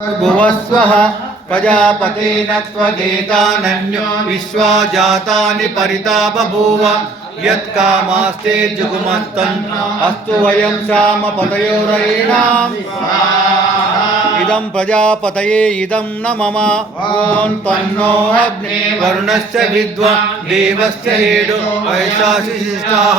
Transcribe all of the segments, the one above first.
भुवस्वः प्रजापतेन त्वदेतानन्यो विश्वा जातानि परिता बभूव यत्कामास्ते जुगुमस्तन् अस्तु वयं श्यामपतयोरयीणाम् इदं प्रजापतये इदं न मम ॐ तन्नो अग्ने वरुणस्य विद्वा देवस्य हेडो वैशाशिष्टाः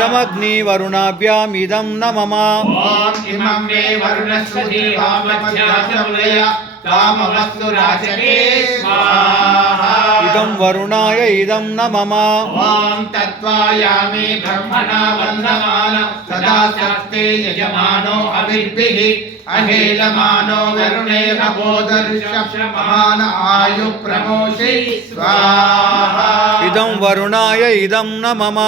इदमग्नि वरुणाभ्यामिदं न मम ॐ इमं मे वरुणस्य देवामध्यासमलय कामवस्तु राजके स्वाहा इदं वरुणाय इदं न मम ॐ तत्त्वायामि ब्रह्मणा वन्दमान सदा शक्ते यजमानो अविर्भिः अहेलमानो वरुणेन बोधर्षमान आयु प्रमोषि स्वाहा ఇదం వరుణాయ ఇదం న మమ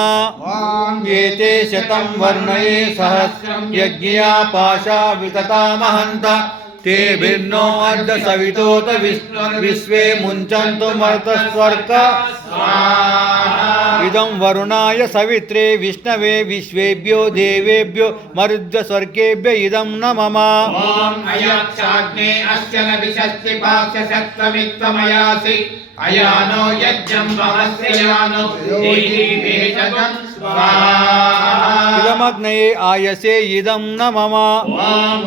ఏతే శతం వర్ణయే సహస్రం యజ్ఞయా పాశా వితతా మహంత ते भिन्नो अद्य सवितोत विश्व- विश्वे मुञ्चन्तु मर्तस्वर्ग इदं वरुणाय सवित्रे विष्णवे विश्वेभ्यो देवेभ्यो मरुद्वस्वर्गेभ्य इदं न मम ॐ अयक्षाग्ने अस्य न विशस्ति पाक्ष्यसत्त्वमित्वमयासि अयानो यज्ञं वहस्य यानो देहि वेशकं स्वाहा కామగ్నే ఆయసే ఇదం న మమ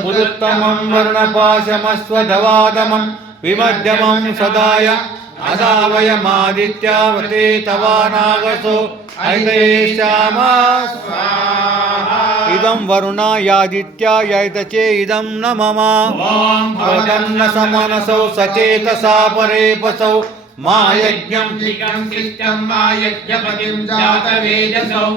ఉదుత్తమం వర్ణపాశమస్వధవాదమం విమధ్యమం సదాయ అదావయమాదిత్యావతే తవానాగసో ఐదేశామా ఇదం వరుణాయాదిత్యాయైతచే ఇదం న మమ న సమనసౌ సచేతసా పరేపసౌ మాయజ్ఞం మాయజ్ఞపతిం జాతవేదసౌ